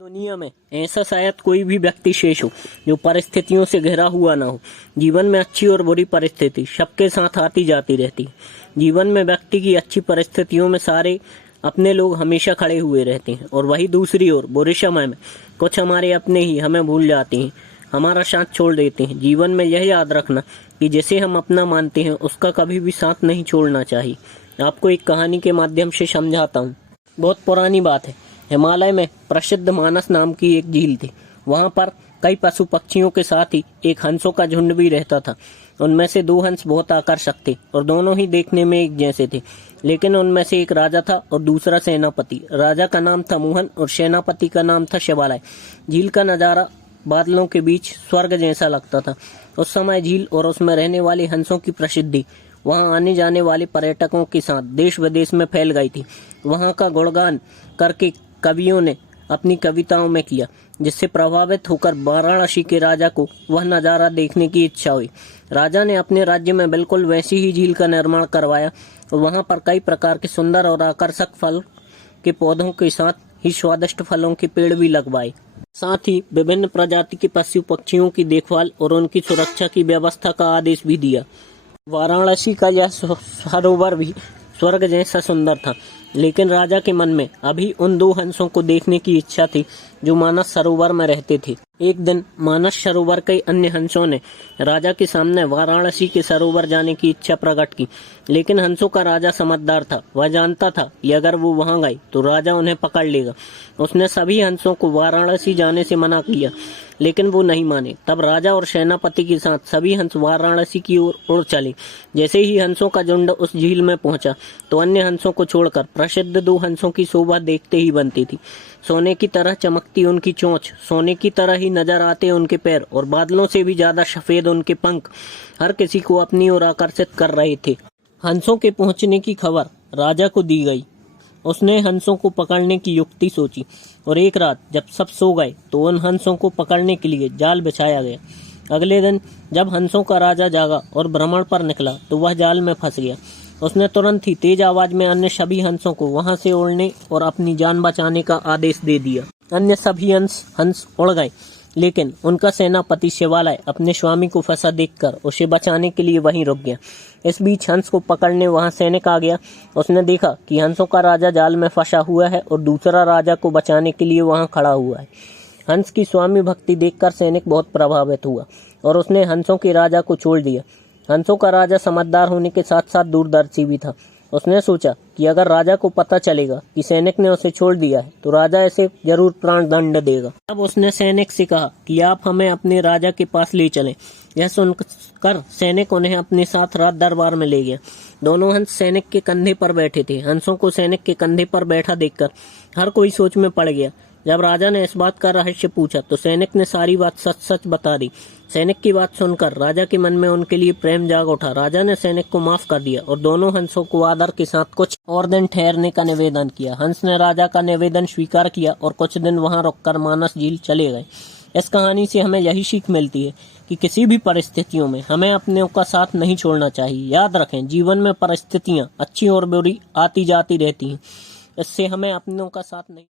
दुनिया में ऐसा शायद कोई भी व्यक्ति शेष हो जो परिस्थितियों से घिरा हुआ ना हो। जीवन में अच्छी और बुरी परिस्थिति सबके साथ आती जाती रहती है। जीवन में व्यक्ति की अच्छी परिस्थितियों में सारे अपने लोग हमेशा खड़े हुए रहते हैं और वही दूसरी ओर बुरे समय में कुछ हमारे अपने ही हमें भूल जाते हैं, हमारा साथ छोड़ देते हैं। जीवन में यह याद रखना कि जिसे हम अपना मानते हैं उसका कभी भी साथ नहीं छोड़ना चाहिए। आपको एक कहानी के माध्यम से समझाता हूँ। बहुत पुरानी बात है। हिमालय में प्रसिद्ध मानस नाम की एक झील थी। वहां पर कई पशु पक्षियों के साथ ही एक हंसों का झुंड भी रहता था। उनमें से दो हंस बहुत आकर्षक थे और दोनों ही देखने में एक जैसे थे, लेकिन उनमें से एक राजा था और दूसरा सेनापति। राजा का नाम था मोहन और सेनापति का नाम था शिवालय। झील का नजारा बादलों के बीच स्वर्ग जैसा लगता था। उस समय झील और उसमें रहने वाले हंसों की प्रसिद्धि वहां आने जाने वाले पर्यटकों के साथ देश विदेश में फैल गई थी। वहां का गुणगान करके कवियों ने अपनी कविताओं में किया, जिससे प्रभावित होकर वाराणसी के राजा को वह नजारा देखने की इच्छा हुई। राजा ने अपने राज्य में बिल्कुल वैसी ही झील का निर्माण करवाया और वहां पर कई प्रकार के सुंदर और आकर्षक फल के पौधों के साथ ही स्वादिष्ट फलों के पेड़ भी लगवाए। साथ ही विभिन्न प्रजाति के पशु पक्षियों की देखभाल और उनकी सुरक्षा की व्यवस्था का आदेश भी दिया। वाराणसी का यह सरोवर भी स्वर्ग जैसा सुंदर था, लेकिन राजा के मन में अभी उन दो हंसों को देखने की इच्छा थी जो मानस सरोवर में रहते थे। एक दिन मानस सरोवर के अन्य हंसों ने राजा के सामने वाराणसी के सरोवर जाने की इच्छा प्रकट की, लेकिन हंसों का राजा समझदार था। वह जानता था कि अगर वो वहां गए तो राजा उन्हें पकड़ लेगा। उसने सभी हंसों को वाराणसी जाने से मना किया, लेकिन वो नहीं माने। तब राजा और सेनापति के साथ सभी हंस वाराणसी की ओर उड़ चले। जैसे ही हंसों का झुंड उस झील में पहुंचा तो अन्य हंसों को छोड़कर प्रसिद्ध दो हंसों की शोभा देखते ही बनती थी। सोने की तरह चमकती उनकी चोंच, सोने की तरह ही नजर आते उनके पैर और बादलों से भी ज्यादा सफेद उनके पंख हर किसी को अपनी ओर आकर्षित कर रहे थे। हंसों के पहुंचने की खबर राजा को दी गई। उसने हंसों को पकड़ने की युक्ति सोची और एक रात जब सब सो गए तो उन हंसों को पकड़ने के लिए जाल बिछाया गया। अगले दिन जब हंसों का राजा जागा और भ्रमण पर निकला तो वह जाल में फंस गया। उसने तुरंत ही तेज आवाज में अन्य सभी हंसों को वहां से उड़ने और अपनी जान बचाने का आदेश दे दिया। अन्य सभी हंस उड़ गए, लेकिन उनका सेनापति शिवालय अपने स्वामी को फंसा देखकर उसे बचाने के लिए वहीं रुक गया। इस बीच हंस को पकड़ने वहां सैनिक आ गया। उसने देखा कि हंसों का राजा जाल में फंसा हुआ है और दूसरा राजा को बचाने के लिए वहां खड़ा हुआ है। हंस की स्वामी भक्ति देखकर सैनिक बहुत प्रभावित हुआ और उसने हंसों के राजा को छोड़ दिया। हंसों का राजा समझदार होने के साथ साथ दूरदर्शी भी था। उसने सोचा कि अगर राजा को पता चलेगा कि सैनिक ने उसे छोड़ दिया है तो राजा इसे जरूर प्राण दंड देगा। तब उसने सैनिक से कहा कि आप हमें अपने राजा के पास ले चलें। यह सुनकर सैनिक उन्हें अपने साथ राज दरबार में ले गया। दोनों हंस सैनिक के कंधे पर बैठे थे। हंसों को सैनिक के कंधे पर बैठा देखकर हर कोई सोच में पड़ गया। जब राजा ने इस बात का रहस्य पूछा तो सैनिक ने सारी बात सच सच बता दी। सैनिक की बात सुनकर राजा के मन में उनके लिए प्रेम जाग उठा। राजा ने सैनिक को माफ कर दिया और दोनों हंसों को आदर के साथ कुछ और दिन ठहरने का निवेदन किया। हंस ने राजा का निवेदन स्वीकार किया और कुछ दिन वहां रुककर मानस झील चले गए। इस कहानी से हमें यही सीख मिलती है कि किसी भी परिस्थितियों में हमें अपनों का साथ नहीं छोड़ना चाहिए। याद रखें, जीवन में परिस्थितियां अच्छी और बुरी आती जाती रहती हैं। इससे हमें अपनों का साथ नहीं